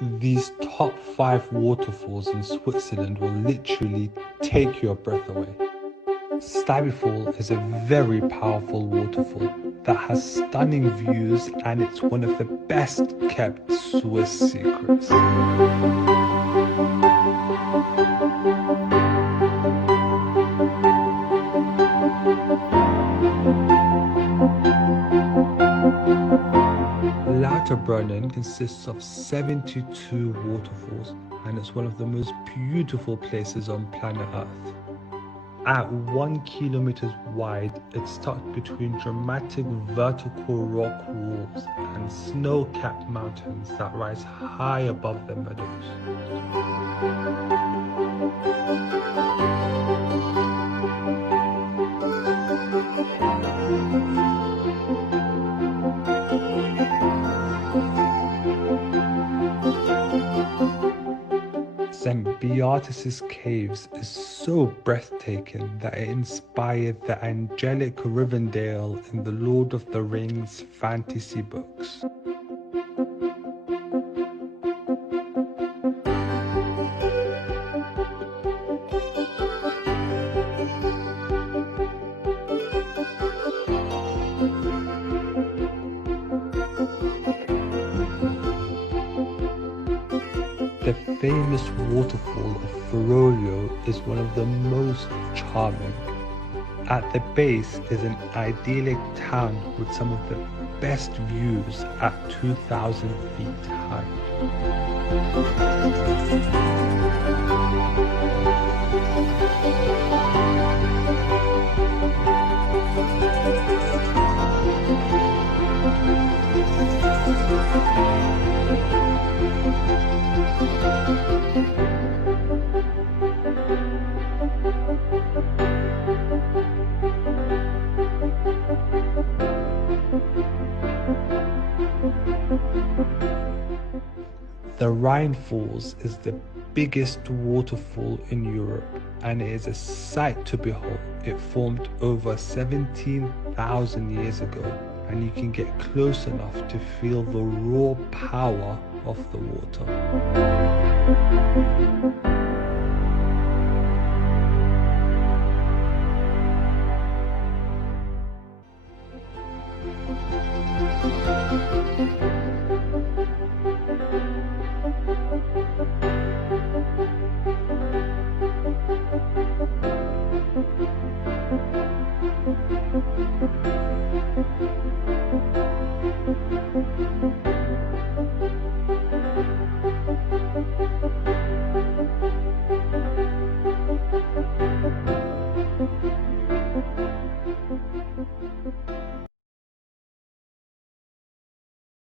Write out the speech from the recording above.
These top 5 waterfalls in Switzerland will literally take your breath away. Fall is a very powerful waterfall that has stunning views, and it's one of the best kept Swiss secrets. Lauterbrunnen consists of 72 waterfalls, and it's one of the most beautiful places on planet Earth. At 1 kilometer wide, it's tucked between dramatic vertical rock walls and snow-capped mountains that rise high above the meadows. St. Beatrice's Caves is so breathtaking that it inspired the angelic Rivendell in the Lord of the Rings fantasy books. The famous waterfall of Ferolio is one of the most charming. At the base is an idyllic town with some of the best views at 2,000 feet high. The Rhine Falls is the biggest waterfall in Europe, and it is a sight to behold. It formed over 17,000 years ago, and you can get close enough to feel the raw power of the water.